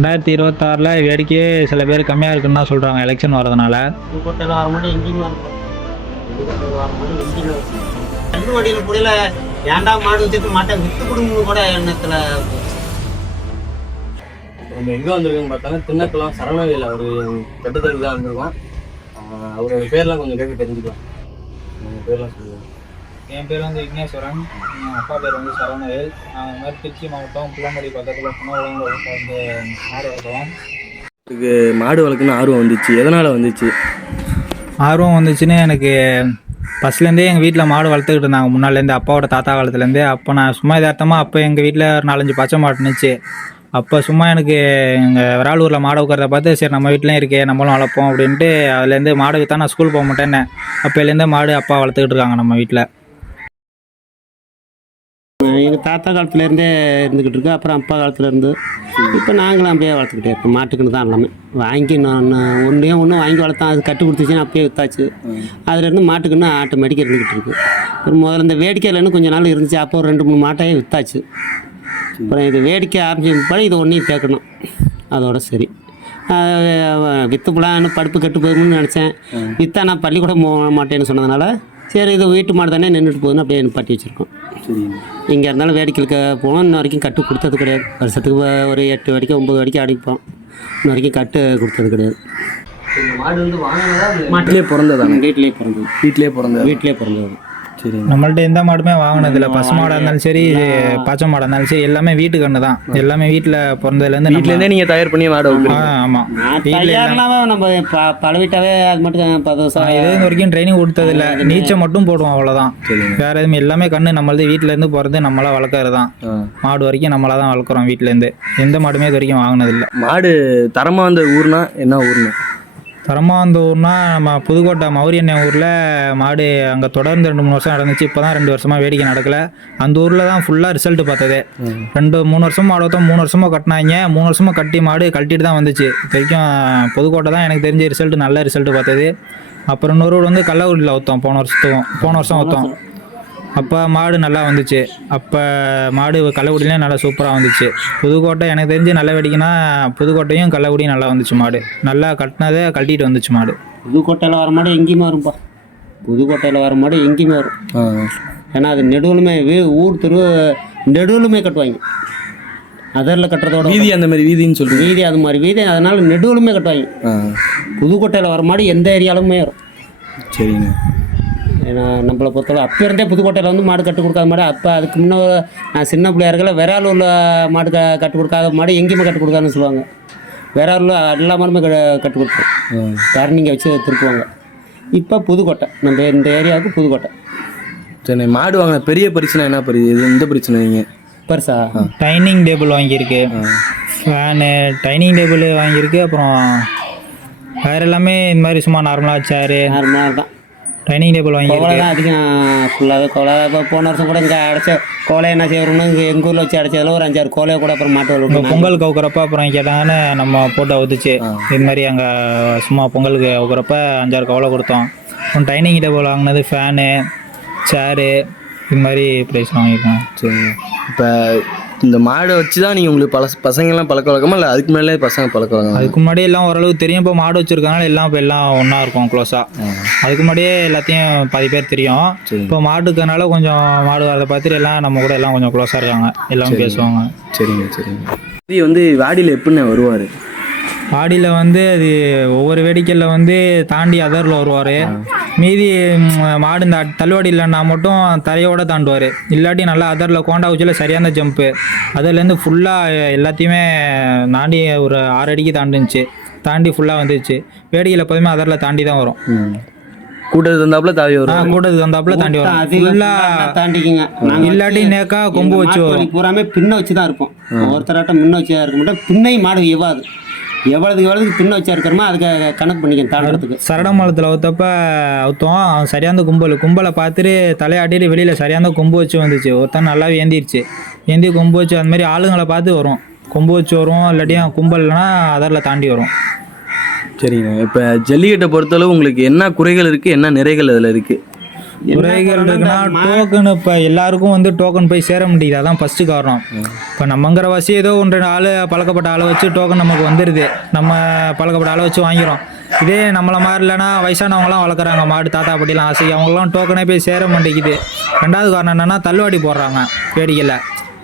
ரெண்டாயிரத்தி இருபத்தாறில் வேடிக்கையே சில பேர் கம்மியாக இருக்குன்னு தான் சொல்கிறாங்க எலெக்ஷன் வரதுனால கண்டு வண்டியில் புரியல ஏன்டா மாடு வச்சுட்டு மாட்டை கொடுங்கன்னு கூட எண்ணத்தில் நம்ம எங்கே வந்திருக்கோம் பார்த்தாலும் திண்ணக்குளம் சரவணவேல் அவர் கட்டுத்தலுக்கு தான் வந்திருக்கோம் அவரோட பேர்லாம் கொஞ்சம் கேட்க தெரிஞ்சுக்கலாம். பேர்லாம் சொல்லுவாங்க என் பேர் வந்து விக்னேஸ்வரன். என் அப்பா பேர் வந்து சரவணவேல். நான் இந்த மாதிரி திருச்சி மாவட்டம் புள்ளம்படி பக்கத்தில் புனவளங்க வந்து மாடு வளர்க்குறோம் இதுக்கு மாடு வளர்க்கணும்னு ஆர்வம் வந்துச்சு. எதனால் வந்துச்சு? ஆர்வம் வந்துச்சுன்னு எனக்கு ஃபஸ்ட்லேருந்தே எங்கள் வீட்டில் மாடு வளர்த்துக்கிட்டு இருந்தாங்க. முன்னாலேருந்து அப்பாவோட தாத்தா காலத்துலேருந்தே அப்போ நான் சும்மா யதார்த்தமாக அப்போ எங்கள் வீட்டில் ஒரு நாலஞ்சு பச்சை மாடு இருந்துச்சு. அப்போ சும்மா எனக்கு எங்கள் விராலூரில் மாடு உட்காரத பார்த்து சரி நம்ம வீட்லேயும் இருக்கே நம்மளும் வளர்ப்போம் அப்படின்ட்டு அதுலேருந்து மாடுக்கு தான் நான் ஸ்கூல் போக மாட்டேன்னு அப்போலேருந்தே மாடு அப்பா வளர்த்துக்கிட்டு இருக்காங்க நம்ம வீட்டில் எங்கள் தாத்தா காலத்துலேருந்தே இருந்துக்கிட்டு இருக்கு அப்புறம் அப்பா காலத்துலேருந்து. இப்போ நாங்களும் அப்படியே வளர்த்துக்கிட்டே இருக்கோம். மாட்டுக்குன்னு தான் எல்லாமே. வாங்கி நான் ஒன்றே ஒன்று வாங்கி வளர்த்தேன் அது கட்டு கொடுத்துச்சுன்னா அப்படியே விற்றாச்சு அதுலேருந்து மாட்டுக்குன்னு ஆட்டோமேட்டிக்காக இருந்துக்கிட்டு இருக்கு. அப்புறம் முதல்ல இந்த வேடிக்கையிலன்னு கொஞ்ச நாள் இருந்துச்சு. அப்போ ஒரு ரெண்டு மூணு மாட்டையே விற்றாச்சு அப்புறம் இது வேடிக்கை ஆரம்பிச்ச இது ஒன்றையும் கேட்கணும். அதோட சரி. வித்து போலான்னு படுப்பு கெட்டு போகணும்னு நினச்சேன். விற்றா நான் பள்ளிக்கூடம் போக மாட்டேன்னு சொன்னதுனால சரி இது வீட்டு மாடு தானே நின்றுட்டு போகுதுன்னு அப்படியே நிப்பாட்டி வச்சுருக்கோம். இங்கே இருந்தாலும் வேடிக்கைக்கு போனோம் இன்ன வரைக்கும் கட்டு கொடுத்தது கிடையாது. வருஷத்துக்கு ஒரு எட்டு வரைக்கும் ஒம்பது வரைக்கும் அடிப்போம். இன்ன வரைக்கும் கட்டு கொடுத்தது கிடையாது. மாடு வந்து வாங்கினதா வீட்டிலே பிறந்ததானே வீட்டிலே பிறந்தது. வீட்டிலே பிறந்தது. வீட்டிலே பிறந்தது. சரி நம்மள்ட்ட எந்த மாடுமே வாங்கினதில்ல. பசு மாடாக இருந்தாலும் சரி பச்சை மாடாக இருந்தாலும் சரி எல்லாமே வீட்டு கண்ணு தான். எல்லாமே வீட்டில் பிறந்ததுலேருந்து வீட்டிலேருந்தே நீங்கள் தயார் பண்ணி மாடு வைக்கிறீங்க ஆமாம் வீட்டில் நம்ம பழவிட்டாவே அது மட்டும் பத்து வருஷம் நான் எது வரைக்கும் ட்ரைனிங் கொடுத்ததில்ல. நீச்சல் மட்டும் போடுவோம் அவ்வளோதான் வேற எதுவும் எல்லாமே கண்ணு நம்மளது வீட்ல இருந்து போகிறது நம்மளா வளர்க்கறது தான். மாடு வரைக்கும் நம்மளா தான் வளர்க்குறோம் வீட்டிலேருந்து எந்த மாடுமே இது வரைக்கும் வாங்கினதில்ல. மாடு தரமாக வந்த ஊர்னா என்ன ஊர்னா தரமாந்த ஊர்னா நம்ம புதுக்கோட்டை மௌரியண்ண ஊரில் மாடு அங்கே தொடர்ந்து ரெண்டு மூணு வருஷம் நடந்துச்சு. இப்போ தான் ரெண்டு வருஷமாக வேடிக்கை நடக்கல. அந்த ஊரில் தான் ஃபுல்லாக ரிசல்ட் பார்த்ததே. ரெண்டு மூணு வருஷமா மாடு வளர்த்தோம். மூணு வருஷமாக கட்டினாங்க. மூணு வருஷமாக கட்டி மாடு கழட்டிட்டு தான் வந்துச்சு. இது வரைக்கும் புதுக்கோட்டை தான் எனக்கு தெரிஞ்ச ரிசல்ட் நல்ல ரிசல்ட் பார்த்தது. அப்புறம் இன்னொரு வந்து கள்ளக்குடியில் ஊற்றோம் போன வருஷத்துக்கும் போன வருஷம் ஊற்றோம் அப்போ மாடு நல்லா வந்துச்சு. அப்போ மாடு கள்ளக்குடியிலே நல்லா சூப்பராக வந்துச்சு. புதுக்கோட்டை எனக்கு தெரிஞ்சு நல்ல வேடிக்கைனா புதுக்கோட்டையும் கள்ளக்குடியும் நல்லா வந்துச்சு மாடு. நல்லா கட்டினதே கழட்டிட்டு வந்துச்சு மாடு. புதுக்கோட்டையில் வர மாடு எங்கேயுமே வரும்பா. புதுக்கோட்டையில் வர மாடு எங்கேயுமே வரும். ஏன்னா அது நெடுவுலுமே வீ- ஊர் தெரு நெடுவுலுமே கட்டுவாங்க. அதரில் கட்டுறதோட வீதி அந்த மாதிரி வீதின்னு சொல்றீங்க. வீதி அது மாதிரி வீதி அதனால நெடுவுலுமே கட்டுவாங்க. புதுக்கோட்டையில் வர மாடு எந்த ஏரியாலுமே வரும். சரிங்க. ஏன்னா நம்மளை பொறுத்தவரை அப்போ இருந்தே புதுக்கோட்டையில் வந்து மாடு கட்டு கொடுக்காத மாடு அப்போ அதுக்கு முன்ன நான் சின்ன பிள்ளையா இருக்கல விராலூரில் மாடு க கட்டு கொடுக்காத மாடு எங்கேயுமே கட்டு கொடுக்காதுன்னு சொல்லுவாங்க. விராலூரில் எல்லா மாடுமே க கட்டு கொடுப்போம் ஆ டர்னிங்கை வச்சு திருப்புவாங்க. இப்போ புதுக்கோட்டை. நம்ம இந்த ஏரியாவுக்கு புதுக்கோட்டை. சரி மாடு வாங்கின பெரிய பிரச்சனை என்ன பெரிய இது இந்த பிரச்சனை நீங்கள் பெருசா? டைனிங் டேபிள் வாங்கியிருக்கு. ஃபேனு டைனிங் டேபிள் வாங்கியிருக்கு. அப்புறம் வேறு எல்லாமே இந்த மாதிரி சும்மா நார்மலாக சேரு நார்மலாக தான். டைனிங் டேபிள் கோவலை வாங்கியிருக்கு தான் அதிகம். ஃபுல்லாகவே கோவலை இப்போ போன வருஷம் கூட இங்கே அடைச்ச கோலை என்ன செய்யறோம்னு இங்கே எங்கள் ஊரில் வச்சு அடைச்சதில் ஒரு அஞ்சாறு கோலையை கூட அப்புறம் மாட்டு இப்போ விடுவோம் பொங்கல் கவுக்கிறப்ப அப்புறம் கேட்டாங்கன்னு நம்ம போட்டு அவுத்துச்சு இது மாதிரி அங்கே சும்மா பொங்கலுக்கு கவுக்கிறப்ப அஞ்சாறு கவலை கொடுத்தோம். அப்புறம் டைனிங் டேபிள் வாங்கினது ஃபேனு சேரு இது மாதிரி ப்ரைஸ் வாங்கியிருக்கோம். சரிங்க இப்போ இந்த மாடை வச்சு தான் நீங்கள் உங்களுக்கு பல பசங்கள்லாம் பழக்க வழக்கமா? இல்லை அதுக்கு மேலே பசங்க பழக்க வழக்கமா? அதுக்கு முன்னாடியே எல்லாம் ஓரளவு தெரியும். இப்போ மாடு வச்சிருக்கனால எல்லாம் இப்போ எல்லாம் ஒன்றா இருக்கும் க்ளோஸாக அதுக்கு முன்னாடியே எல்லாத்தையும் பாதி பேர் தெரியும். இப்போ மாட்டுக்கனால கொஞ்சம் மாடு வரதை பார்த்துட்டு எல்லாம் நம்ம கூட எல்லாம் கொஞ்சம் க்ளோஸாக இருக்காங்க. எல்லாம் பேசுவாங்க. சரிங்க சரிங்க. வந்து வாடியில் எப்படிண்ணே வருவார்? ஆடியில் வந்து அது ஒவ்வொரு வேடிக்கையில் வந்து தாண்டி அதரில் வருவார். மீதி மாடு இந்த தள்ளுவாடி இல்லைன்னா மட்டும் தரையோட தாண்டுவார். இல்லாட்டி நல்லா அதரில் கோண்டா உச்சியில் சரியான ஜம்ப்பு அதுலேருந்து ஃபுல்லாக எல்லாத்தையுமே தாண்டி ஒரு ஆறு அடிக்கு தாண்டுச்சு தாண்டி ஃபுல்லாக வந்துச்சு. வேடிக்கையில் எப்போதுமே அதரில் தாண்டி தான் வரும். கூட்டத்து தந்தாப்புல தாவி ஆ வரும் கூட்டத்துக்கு வந்தாப்புல தாண்டி வரும். ஃபுல்லாக தாண்டிக்குங்க. இல்லாட்டி நேக்கா கொம்பு வச்சு வரும். பூராமே பின்ன வச்சு தான் இருப்போம் ஒருத்தராட்டம் முன்ன வச்சு இருக்க மாட்டோம் பின்னையும் மாடு எவ்வாது. எவ்வளவுக்கு எவ்வளவுக்கு பின்ன வச்சா இருக்கிறோமோ அதுக்கு கணக்கு பண்ணிக்கணும் தாண்டறதுக்கு. சரடமலத்தில் அவுத்தப்ப அவுத்தோம். அவன் சரியான கும்பல். கும்பலை பார்த்துட்டு தலையாட்டிட்டு வெளியில் சரியான கொம்பு வச்சு வந்துச்சு. ஒருத்தன் நல்லா ஏந்திருச்சு. ஏந்தி கொம்பு வச்சு அந்த மாதிரி ஆளுங்களை பார்த்து வரும். கொம்பு வச்சு வரும். இல்லாட்டியும் கும்பல் இல்லைன்னா அதரில் தாண்டி வரும். சரிங்க. இப்போ ஜல்லிக்கட்டை பொறுத்தளவு உங்களுக்கு என்ன குறைகள் இருக்குது என்ன நிறைகள் அதில் இருக்குது குறைகள் இருக்குன்னா டோக்கன் இப்போ எல்லாருக்கும் வந்து டோக்கன் போய் சேர முடியுது. அதான் ஃபஸ்ட்டு காரணம். இப்போ நம்மங்கிற வசி ஏதோ ஒன்று ஆள் பழக்கப்பட்ட ஆளை வச்சு டோக்கன் நமக்கு வந்துடுது நம்ம பழக்கப்பட்ட ஆளை வச்சு வாங்கிறோம் இதே நம்மளை மாதிரி இல்லைன்னா வயசானவங்களாம் வளர்க்குறாங்க. மாடு தாத்தா பாட்டிலாம் ஆசை அவங்களாம் டோக்கனே போய் சேர மாட்டேங்குது. ரெண்டாவது காரணம் என்னென்னா தள்ளுவாடி போடுறாங்க வேடிக்கையில்.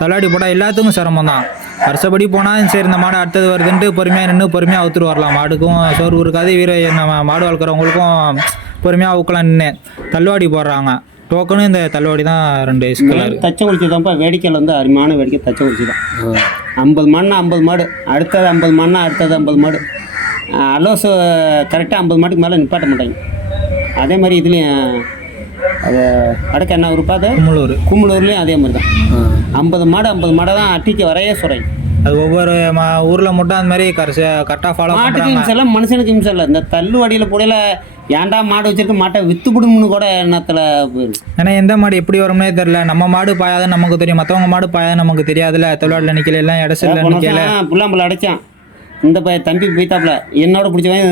தள்ளுவாடி போட்டால் எல்லாத்துக்கும் சிரமம் தான். வருஷப்படி போனால் சரி இந்த மாடு அடுத்தது வருதுன்ட்டு பொறுமையாக நின்று பொறுமையாக அவுத்துட்டு வரலாம். மாடுக்கும் சோறு இருக்காது. வீர நம்ம மாடு வளர்க்குறவங்களுக்கும் பொறுமையாக அவுக்கலாம் நின்று தள்ளுவாடி போடுறாங்க. டோக்கனும் இந்த தள்ளுவாடி தான் ரெண்டு இருக்குது தச்ச குளிச்சி தான்ப்பா வேடிக்கையில் வந்து அருமையான வேடிக்கை தச்ச குளிச்சி தான் ஐம்பது மண்ணா ஐம்பது மாடு அடுத்தது ஐம்பது மண்ணா அடுத்தது ஐம்பது மாடு. அலோஸ் கரெக்டாக ஐம்பது மாட்டுக்கு மேலே நிப்பாட்ட மாட்டாங்க. அதே மாதிரி இதுலேயும் அது அடுக்க என்ன உறுப்பா அது? கும்பலூர் கும்பலூர்லேயும் அதே மாதிரி தான் ஐம்பது மாடு ஐம்பது மாடை தான் அட்டிக்கு வரையே சொல்கிறேன் அது ஒவ்வொரு மா ஊரில் மட்டும் அந்த மாதிரி கரெக்டாக கரெக்டாக ஃபாலோ மாட்டுக்கு இம்சம் இல்லை மனுஷனுக்கு இம்சம் இல்லை. இந்த தள்ளு வடியில் போடையில ஏன்டா மாடு வச்சிருக்க மாட்டை வித்து விடும்னு கூட எண்ணத்தில் போயிடும் ஏன்னா எந்த மாடு எப்படி வரும்னே தெரில நம்ம மாடு பாயாதுன்னு நமக்கு தெரியும். மற்றவங்க மாடு பாயாதுன்னு நமக்கு தெரியாதுல்ல. தள்ளுவாடியில் நிற்கல எல்லாம் இடத்துல நிற்கல புல்லாம்பல அடைச்சான். இந்த பைய தம்பி போய்த்தாப்புல என்னோட பிடிச்சவன்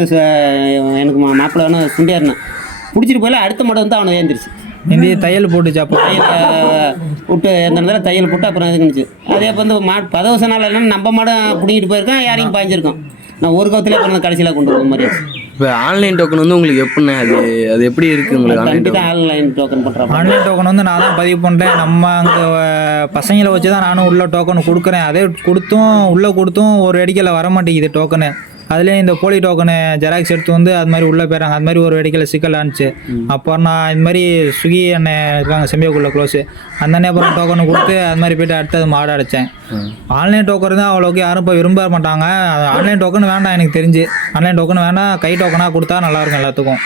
எனக்கு மா மாப்பிள்ள வேணும் சுண்டியாருன்னு பிடிச்சிட்டு போயில அடுத்த மாடு வந்து அவனை ஏந்திரிச்சு. இந்தி தையல் போட்டுச்சு அப்போ விட்டு எந்த இடத்துல தையல் போட்டு அப்புறம் இருந்துச்சு அதே இப்போ வந்து மா பதவச நாள் நம்ம மாடும் பிடிங்கிட்டு போயிருக்கான் யாரையும் பாய்ஞ்சிருக்கோம் நான் ஒரு கவுத்திலே பிறந்த கடைசியில் கொண்டு வர மாதிரி. இப்போ ஆன்லைன் டோக்கன் வந்து உங்களுக்கு எப்படிண்ணே? அது அது எப்படி இருக்கு உங்களுக்கு ஆன்லைன் டோக்கன் ஆன்லைன் டோக்கன் பண்ணுறான் ஆன்லைன் டோக்கன் வந்து நான் தான் பதிவு பண்ணுறேன் நம்ம அங்கே பசங்களை வச்சு தான் நானும் உள்ள டோக்கன் கொடுக்குறேன். அதே கொடுத்தும் உள்ளே கொடுத்தும் ஒரு வெடிக்கையில் வர மாட்டேங்குது டோக்கனு அதுலேயும் இந்த போலி டோக்கனு ஜெராக்ஸ் எடுத்து வந்து அது மாதிரி உள்ளே போயிறாங்க அது மாதிரி ஒரு வெடிக்கையில் சிக்கல் ஆனிச்சு. அப்புறம் நான் இது மாதிரி சுகி அண்ணன் இருக்காங்க செம்பியக்குள்ளே க்ளோஸு அந்த அண்ணன் அப்புறம் டோக்கனு கொடுத்து அது மாதிரி போயிட்டு அடுத்தது மாட அடைச்சேன். ஆன்லைன் டோக்கன் தான் அவ்வளோக்கு யாரும் இப்போ விரும்ப மாட்டாங்க. ஆன்லைன் டோக்கன் வேண்டாம் எனக்கு தெரிஞ்சு. ஆன்லைன் டோக்கன் வேண்டாம் கை டோக்கனாக கொடுத்தா நல்லாயிருக்கும் எல்லாத்துக்கும்.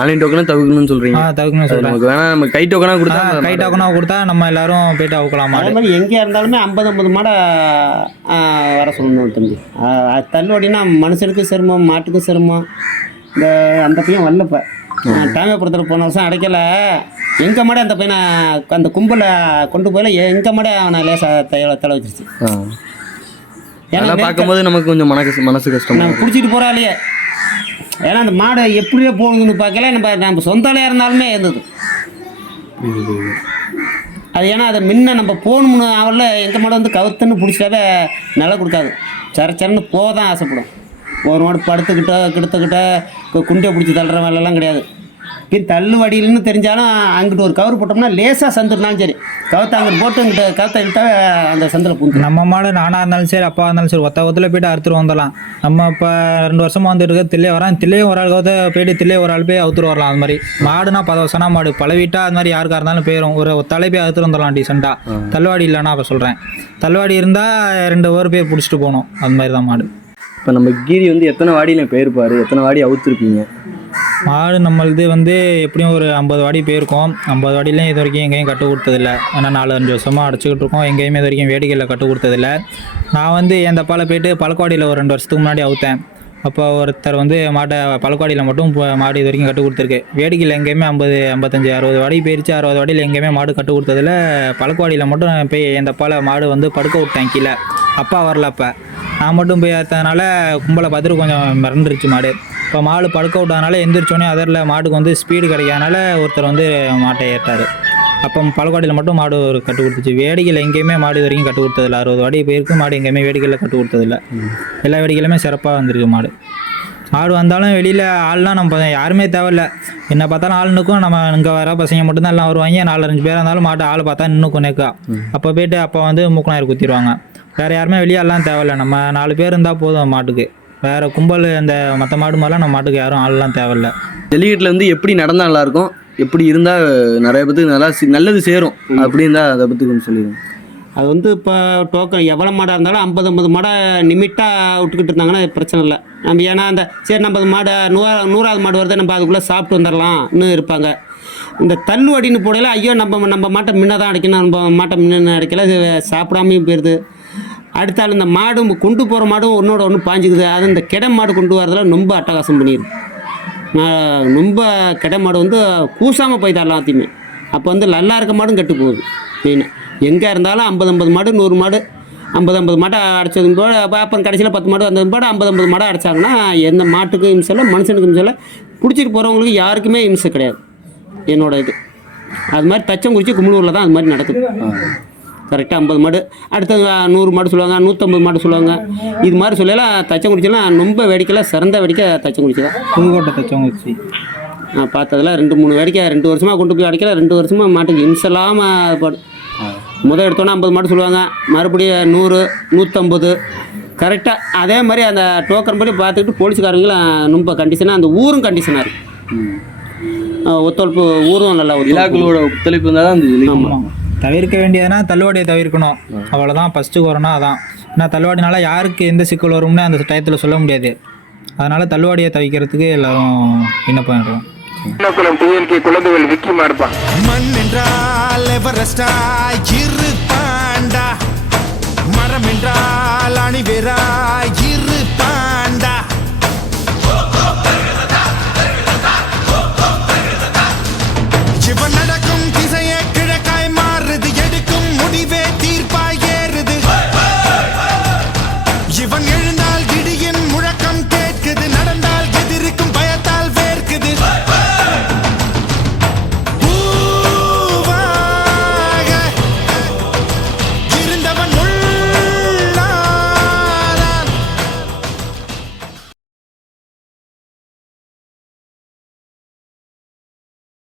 ஆன்லைன் டோக்கனை தவிர்க்கணும்னு சொல்றீங்க. ஆ தவிர்க்கணும் அது சொல்கிறேன் நமக்கு வேணா நம்ம கை டோக்கனா கொடுத்தா கை டோக்கனாக கொடுத்தா நம்ம எல்லாரும் போயிட்டு அவுக்கலாம்? அதே மாதிரி எங்கேயா இருந்தாலுமே ஐம்பது ஐம்பது மாடை வர சொல்லணும் தம்பி. தள்ளுவடினா மனுஷனுக்கும் சிரமம் மாட்டுக்கும் சிரமம். இந்த அந்த பையன் வரலப்ப தாமியபுரத்தில் போன வருஷம் அடைக்கல. எங்கள் மாடை அந்த பையனை அந்த கும்பலை கொண்டு போயில எங்கள் மாடை அவனை லேசாக தையல தலை வச்சிருச்சு. ஏன்னா பார்க்கும்போது நமக்கு கொஞ்சம் மனசு மனசு கஷ்டமா பிடிச்சிட்டு போகிறாலேயே ஏன்னா அந்த மாடை எப்படியே போகணுன்னு பார்க்கல நம்ம நம்ம சொந்தாலையாக இருந்தாலுமே இருந்தது. அது ஏன்னா அதை முன்ன நம்ம போகணும்னு அவரில் எங்கள் மாடு வந்து கவுத்துன்னு பிடிச்சாவே நில கொடுக்காது. சர சரன்னு போக தான் ஆசைப்படும். ஒரு மாடு படுத்துக்கிட்ட கிடத்துக்கிட்ட குண்டியை பிடிச்சி தள்ளுற வேலைலாம் கிடையாது. இது தள்ளு வடியில்னு தெரிஞ்சாலும் அங்கிட்டு ஒரு கவர் போட்டோம்னா லேசாக சந்துருந்தாலும் சரி. கவுத்தை அங்கிட்டு போட்டு கவுத்தை இழுத்தா அந்த சந்தில் புந்து நம்ம மாடு நானாக இருந்தாலும் சரி அப்பா இருந்தாலும் சரி ஒத்த ஒத்துல போயிட்டு அறுத்துட்டு வந்துடலாம். நம்ம இப்போ ரெண்டு வருஷமா வந்துட்டு இருக்க தில்லே வரான் தில்லே ஒரு ஆள் கவுத்த போயிட்டு தில்லே ஒரு ஆள் போய் அவுத்துட்டு வரலாம் அது மாதிரி. மாடுனா பத வருஷம்னா மாடு பழவிட்டா அது மாதிரி யாருக்கா இருந்தாலும் போயிடும் ஒரு தலை போய் அறுத்துட்டு வந்துடலாம் டீசெண்டாக தள்ளுவாடி இல்லைன்னா அப்போ சொல்கிறேன் தள்ளுவாடி இருந்தால் ரெண்டு ஒரு பேர் பிடிச்சிட்டு போகணும் அது மாதிரி தான் மாடு. இப்போ நம்ம கீரி வந்து எத்தனை வாடியில் போயிருப்பாரு எத்தனை வாடி அவுத்துருப்பீங்க? மாடு நம்மளது வந்து எப்படியும் ஒரு ஐம்பது வாடி போயிருக்கோம். ஐம்பது வாடிலையும் இது வரைக்கும் எங்கேயும் கட்டு கொடுத்ததில்ல. ஏன்னா நாலு அஞ்சு வருஷமாக அடைச்சிக்கிட்டு இருக்கோம். எங்கேயுமே இது வரைக்கும் வேடிக்கையில் கட்டு கொடுத்ததில்ல. நான் வந்து என் தப்பால் போயிட்டு பழக்கவாடியில் ஒரு ரெண்டு வருஷத்துக்கு முன்னாடி அவுத்தேன். அப்போ ஒருத்தர் வந்து மாட்டை பழக்கவாடியில் மட்டும் மாடு இது வரைக்கும் கட்டு கொடுத்துருக்கு. வேடிக்கையில் எங்கேயுமே ஐம்பது ஐம்பத்தஞ்சு அறுபது வாடி போயிருச்சு. அறுபது வாடியில் எங்கேயுமே மாடு கட்டு கொடுத்ததில்ல. பழக்கவாடியில் மட்டும் போய் எந்த பால மாடு வந்து படுக்க விட்டேன் கீழே. அப்பா வரல அப்போ. நான் மட்டும் போய் ஏற்றதுனால கும்பலை பார்த்துட்டு கொஞ்சம் மிரண்டுருச்சு மாடு. இப்போ மாடு படுக்க விட்டதுனால எந்திரிச்சோடனே அதரில் மாட்டுக்கு வந்து ஸ்பீடு கிடைக்காதனால ஒருத்தர் வந்து மாட்டை ஏற்றாரு. அப்போ பழக்காடியில் மட்டும் மாடு ஒரு கட்டு கொடுத்துச்சு. வேடிக்கையில் எங்கேயுமே மாடு வரைக்கும் கட்டு கொடுத்ததில்ல. அறுபது வாடி போயிருக்கு மாடு எங்கேயுமே வேடிக்கையில் கட்டு கொடுத்ததில்ல. எல்லா வேடிக்கையிலுமே சிறப்பாக வந்திருக்கு மாடு. மாடு வந்தாலும் வெளியில் ஆள்லாம் நம்ம யாருமே தேவையில்ல. என்ன பார்த்தாலும் ஆள் நிற்கும். நம்ம இங்கே வர பசங்க மட்டும்தான் எல்லாம் வருவாங்க. நாலஞ்சு பேர் இருந்தாலும் மாட்டு ஆள் பார்த்தா இன்னும் கொனைக்கா அப்போ போயிட்டு அப்போ வந்து மூக்கனாயிரம் குத்திடுவாங்க. வேறு யாருமே வெளியாலாம் தேவையில்ல. நம்ம நாலு பேர் இருந்தால் போதும் மாட்டுக்கு. வேறு கும்பல் அந்த மற்ற மாடு மாதிரிலாம் நம்ம மாட்டுக்கு யாரும் ஆள்லாம் தேவையில்ல. ஜல்லிக்கட்டில் வந்து எப்படி நடந்தால் நல்லா இருக்கும் எப்படி இருந்தால் நிறைய பேத்துக்கு நல்லா நல்லது சேரும். அப்படி இருந்தால் அதை பற்றி கொஞ்சம் சொல்லிடுங்க. அது வந்து இப்போ டோக்கன் எவ்வளோ மாடாக இருந்தாலும் ஐம்பது ஐம்பது மாடை நிமிட்டாக விட்டுக்கிட்டு இருந்தாங்கன்னா அது பிரச்சனை இல்லை. நம்ம ஏன்னா அந்த சரி நம்ம மாடை நூறா நூறாவது மாடு வருது நம்ம அதுக்குள்ளே சாப்பிட்டு வந்துடலாம்னு இருப்பாங்க. இந்த தள்ளு அடின்னு போடையில ஐயோ நம்ம நம்ம மாட்டை முன்ன தான் அடைக்கணும் நம்ம மாட்டை முன்ன அடைக்கல இது சாப்பிடாமையும் போயிடுது. அடுத்தால் இந்த மாடு கொண்டு போகிற மாடும் ஒன்றோட ஒன்று பாஞ்சுக்குது. அது இந்த கிட மாடு கொண்டு வரதெல்லாம் ரொம்ப அட்டகாசம் பண்ணிடுது நான் ரொம்ப கிட மாடு வந்து கூசாமல் போயிட்டு எல்லாத்தையுமே. அப்போ வந்து நல்லா இருக்க மாடும் கெட்டு போகுது மெயினாக எங்கே இருந்தாலும் ஐம்பது ஐம்பது மாடு நூறு மாடு ஐம்பது ஐம்பது மாட்டை அடைச்சதும் போட அப்புறம் கடைசியில் பத்து மாடு வந்ததும் போட ஐம்பது ஐம்பது மாடை அடைச்சாங்கன்னா எந்த மாட்டுக்கும் இம்சை இல்லை மனுஷனுக்கு இம்சை இல்லை. பிடிச்சிட்டு போகிறவங்களுக்கு யாருக்குமே இம்சை கிடையாது என்னோட இது. அது மாதிரி தச்சங்குறிச்சி கும்பலூரில் தான் அது மாதிரி நடக்குது. கரெக்டாக ஐம்பது மாடு. அடுத்தது நூறு மாடு சொல்லுவாங்க நூற்றம்பது மாடு சொல்லுவாங்க. இது மாதிரி சொல்லலாம் தச்சங்குறிச்சிலாம் ரொம்ப வேடிக்கையில் சிறந்த வேடிக்கை தச்சங்குறிச்சி தான். புதுக்கோட்டை தச்சவங்க வச்சு நான் பார்த்ததுல ரெண்டு மூணு வேடிக்கை ரெண்டு வருஷமாக கொண்டு போய் அடைக்கல ரெண்டு வருஷமாக மாட்டுக்கு இன்சலாமல் பாடு முதல் எடுத்தோன்னே ஐம்பது மாடு சொல்லுவாங்க. மறுபடியும் நூறு நூற்றம்பது கரெக்டாக அதே மாதிரி அந்த டோக்கன் படி பார்த்துக்கிட்டு போலீஸ்காரங்களும் ரொம்ப கண்டிஷனாக அந்த ஊரும் கண்டிஷனாக இருக்கு. ஒத்துழைப்பு ஊரும் நல்லா. விழாக்களோட ஒத்துழைப்பு இருந்தால் தான் அந்த ஜல்லிக்கட்டு தவிர்க்க வேண்டியதுனா தள்ளுவாடியை தவிர்க்கணும். அவ்வளோதான் ஃபஸ்ட்டு கொரோனா அதான் ஏன்னா தள்ளுவாடினால யாருக்கு எந்த சிக்கல் வரும்னு அந்த டயத்தில் சொல்ல முடியாது. அதனால தள்ளுவாடியை தவிர்க்கிறதுக்கு எல்லாரும் விண்ணப்பம் பண்ணுறோம் மண் என்றால் எவரெஸ்டா இருப்பாண்டா. மரம் என்றால் அணிவேரா